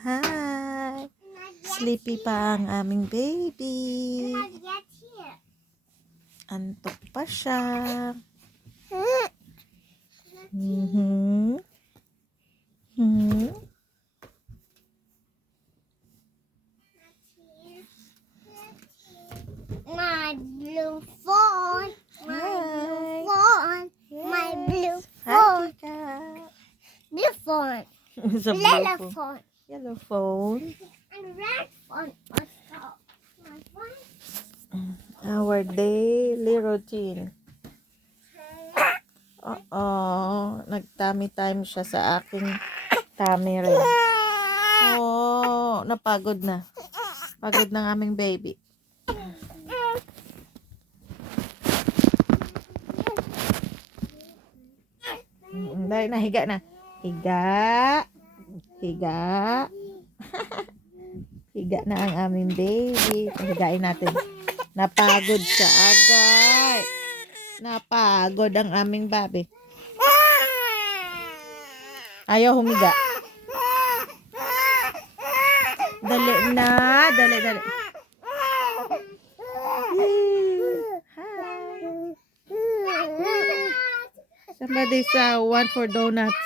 Hi! Sleepy pa ang aming baby. Antok pa siya. My blue phone. My blue phone. My blue phone. Blue phone. It's a Yellow blue phone. phone. Yellow phone. And red phone also. My phone. Our daily routine. Nag-tummy time siya sa aking tummy rin. Napagod na. Pagod ng aming baby. Dahil na, higa na. Higa. Higa. Higa na ang aming baby. Higain natin. Napagod siya agad. Napagod ang aming baby. Ayaw humiga. Dali na. Dali, dali. Somebody's want for donuts.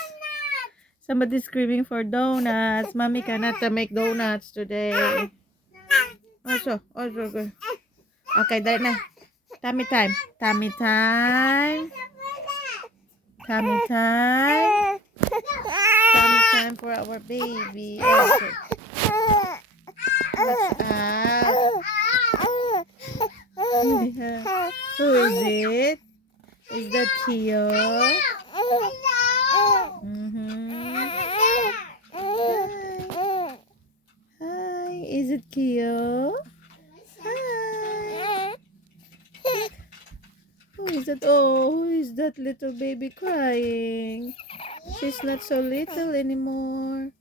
Somebody's screaming for donuts. Mommy cannot make donuts today. Also good. Okay, dali na. Tummy time. Tummy time. Tummy time. Tummy time for our baby. Okay. Watch out. Who is it? Is that Tio? Hi. Is it Kyo? Hi. Who is that? Oh, who is that little baby crying? She's not so little anymore.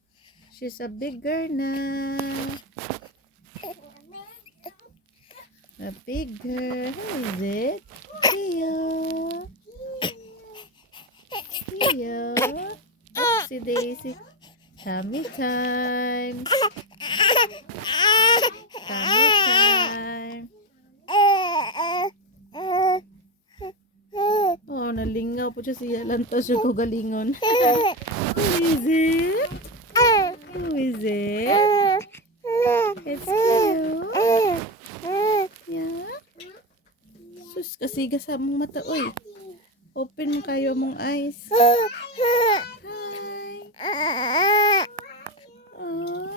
She's a big girl now. A big girl. Who is it? Kyo. Kyo. Oopsie daisy. Tummy time. Tummy time. Oh, nalingaw po siya siya. Lantos siya ko galingon. Who is it? Who is it? It's you. Yeah. Sus, kasiga sa mong mata. Uy. Open mo kayo mong eyes. Hi. Oh.